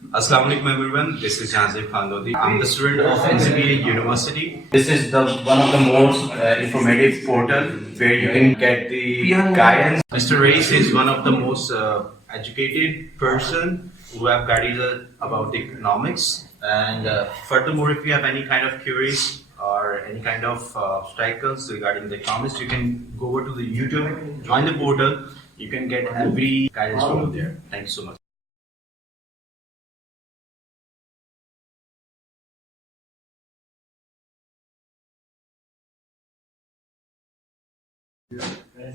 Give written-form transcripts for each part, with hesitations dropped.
Assalamu alaikum everyone. This is Jazim Khandodi. I'm the student of NCBA University. This is the one of the most informative portal where you can get the guidance. Mr. Reis is one of the most educated person who have guided us about the economics. And furthermore, if you have any kind of queries or any kind of obstacles regarding the economics, you can go over to the YouTube, join the portal. You can get every guidance over there. Thank you so much.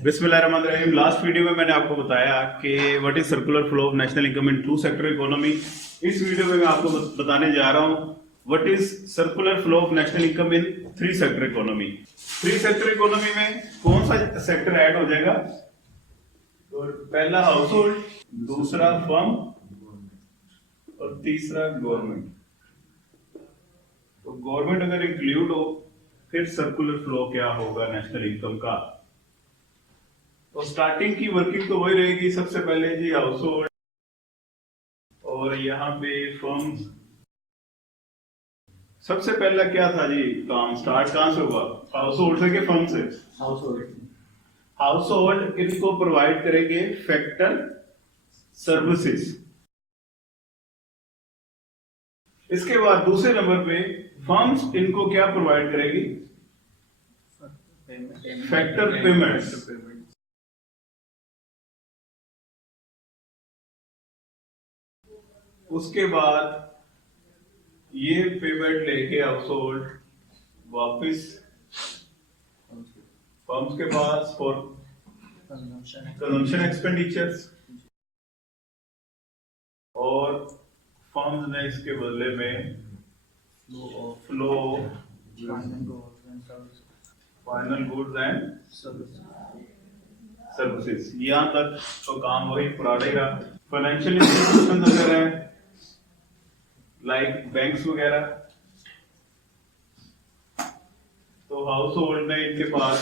बिस्मिल्लाहिर्रहमानिर्रहीम। Last video में मैंने आपको बताया कि what is circular flow of national income in two sector economy. इस वीडियो में मैं आपको बताने जा रहा हूं what is circular flow of national income in three sector economy. Three sector economy में कौन सा सेक्टर ऐड हो जाएगा? तो पहला हाउस होल्ड, दूसरा फर्म और तीसरा गवर्नमेंट। तो गवर्नमेंट अगर इंक्लूड हो फिर सर्कुलर फ्लो क्या होगा नेशनल इनकम का। तो स्टार्टिंग की वर्किंग तो वही रहेगी। सबसे पहले जी हाउस होल्ड और यहाँ पे फर्म। सबसे पहला क्या था जी काम स्टार्ट कहां से होगा? हाउस होल्ड से के फर्म से? House hold. हाउस होल्ड इनको प्रोवाइड करेंगे फैक्टर सर्विसेज। इसके बाद दूसरे नंबर पे फर्म्स इनको क्या प्रोवाइड करेगी? Factor payments. उसके बाद ये पेमेंट लेके हाउस होल्ड वापिस फर्म्स के पास फॉर कंजम्पशन एक्सपेंडिचर्स, और फर्म्स ने इसके बदले में flow final goods and services. यहां तक तो काम वही पुराना ही रहा। फाइनेंशियल इंस्टीट्यूशन अगर है लाइक बैंक्स वगैरह, तो हाउस होल्ड ने इनके पास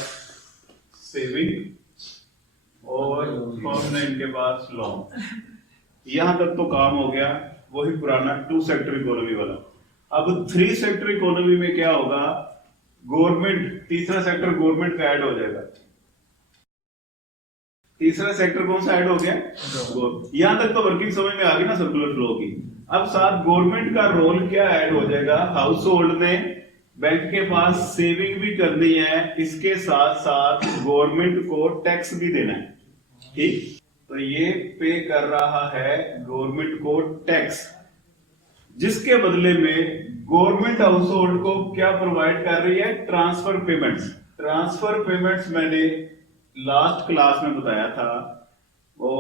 सेविंग और फर्म ने इनके पास लोन। यहां तक तो काम हो गया वही पुराना टू सेक्टर इकोनॉमी वाला। अब थ्री सेक्टर इकोनॉमी में क्या होगा? गवर्नमेंट, तीसरा सेक्टर गवर्नमेंट का ऐड हो जाएगा। तीसरा सेक्टर कौन सा ऐड हो गया? यहां तक तो वर्किंग समझ में आ गई ना सर्कुलर फ्लो की। अब साथ गवर्नमेंट का रोल क्या ऐड हो जाएगा? हाउस होल्ड ने बैंक के पास सेविंग भी करनी है, इसके साथ साथ गवर्नमेंट को टैक्स भी देना है। ठीक, तो ये पे कर रहा है गवर्नमेंट को टैक्स, जिसके बदले में गवर्नमेंट हाउस होल्ड को क्या प्रोवाइड कर रही है? Transfer payments. ट्रांसफर पेमेंट्स मैंने लास्ट क्लास में बताया था। वो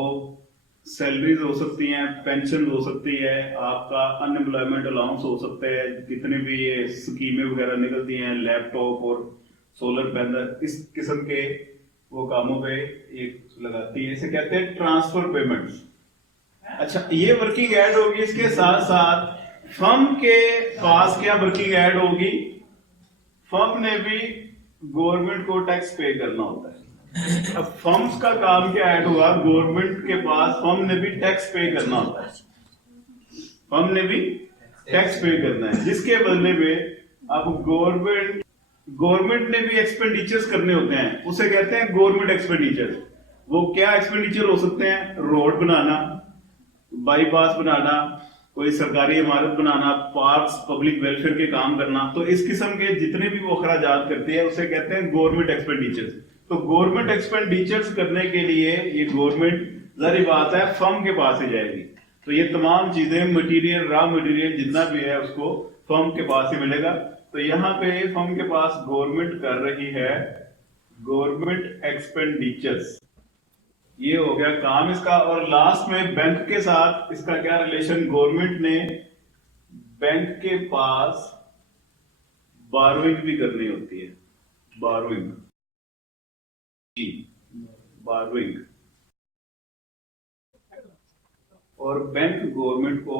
सैलरीज हो सकती हैं, पेंशन हो सकती है, आपका अनएम्प्लॉयमेंट अलाउंस हो सकते हैं, कितने भी ये स्कीमें वगैरह निकलती हैं, लैपटॉप और सोलर पैनल, इस किस्म के वो कामों पे ये लगाती है। इसे कहते हैं ट्रांसफर पेमेंट्स। अच्छा, ये वर्किंग ऐड होगी। इसके साथ साथ फर्म के पास क्या वर्किंग ऐड होगी? फर्म ने भी गवर्नमेंट को टैक्स पे करना होता है। अब फर्म्स का काम क्या ऐड होगा? गवर्नमेंट के पास फर्म ने भी टैक्स पे करना होता है। फर्म ने भी टैक्स पे करना है, जिसके बदले में अब गवर्नमेंट ने भी एक्सपेंडिचर्स करने होते हैं। उसे कहते हैं गवर्नमेंट एक्सपेंडिचर। वो क्या एक्सपेंडिचर हो सकते हैं? रोड बनाना, बाईपास बनाना, कोई सरकारी इमारत बनाना, पार्क्स, पब्लिक वेलफेयर के काम करना। तो इस किस्म के जितने भी वो अखराजात करती है उसे कहते हैं गवर्नमेंट एक्सपेंडिचर। तो गवर्नमेंट एक्सपेंडिचर्स करने के लिए ये गवर्नमेंट, जारी बात है, फर्म के पास ही जाएगी। तो ये तमाम चीजें, मटेरियल, रॉ मटेरियल जितना भी है उसको फर्म के पास ही मिलेगा। तो यहाँ पे फर्म के पास गवर्नमेंट कर रही है गवर्नमेंट एक्सपेंडिचर्स। ये हो गया काम इसका। और लास्ट में बैंक के साथ इसका क्या रिलेशन? गवर्नमेंट ने बैंक के पास बारोइंग भी करनी होती है। बारोइंग और बैंक गवर्नमेंट को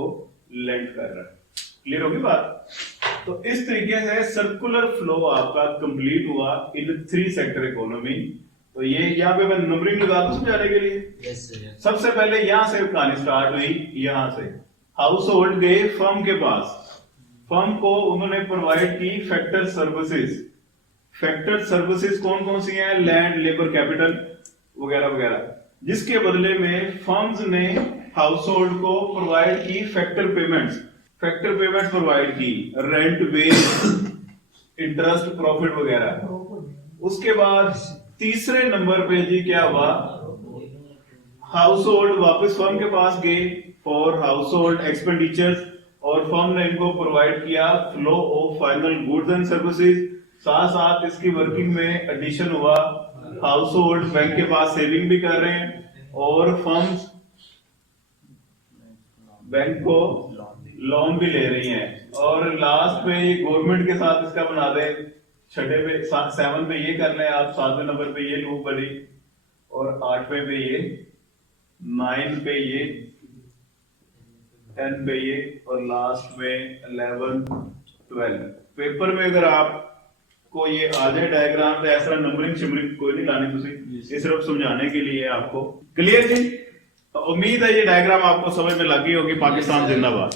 लेंड कर रहा है। क्लियर होगी बात? तो इस तरीके से सर्कुलर फ्लो आपका कंप्लीट हुआ इन थ्री सेक्टर इकोनॉमी। तो ये यहाँ पे मैं नंबरिंग लगा दूं समझाने के लिए। yes, सबसे पहले यहां से कहानी स्टार्ट हुई, यहां से हाउस होल्ड गए फर्म के पास, फर्म को उन्होंने प्रोवाइड की फैक्टर सर्विसेज। फैक्टर सर्विसेज कौन कौन सी हैं? लैंड, लेबर, कैपिटल वगैरह वगैरह, जिसके बदले में फर्म्स ने हाउस होल्ड को प्रोवाइड की factor payments. Factor payment provide की, रेंट, वेज, इंटरेस्ट, प्रॉफिट वगैरह। उसके बाद तीसरे नंबर पे जी क्या हुआ, हाउस होल्ड वापस फर्म के पास गए फॉर हाउस होल्ड एक्सपेंडिचर्स, और फर्म ने इनको प्रोवाइड किया flow of final goods and services. साथ साथ इसकी वर्किंग में एडिशन हुआ, हाउस होल्ड बैंक के पास सेविंग भी कर रहे हैं और फर्म्स बैंक को लोन भी ले रही हैं। और लास्ट में ये गवर्नमेंट के साथ इसका बना दे, छठे पे 7 पे ये कर लें आप, 7वें नंबर पे ये लूप बड़ी, और 8वें पे ये, 9 पे ये, 10 पे ये, और लास्ट में 11, 12। पेपर में अगर आपको ये आ जाए डायग्राम, तो ऐसा नंबरिंग शिमरिंग कोई नहीं लानी, तुसी ये सिर्फ समझाने के लिए आपको। क्लियर जी? उम्मीद है ये डायग्राम आपको समझ में लगी होगी। पाकिस्तान जिंदाबाद।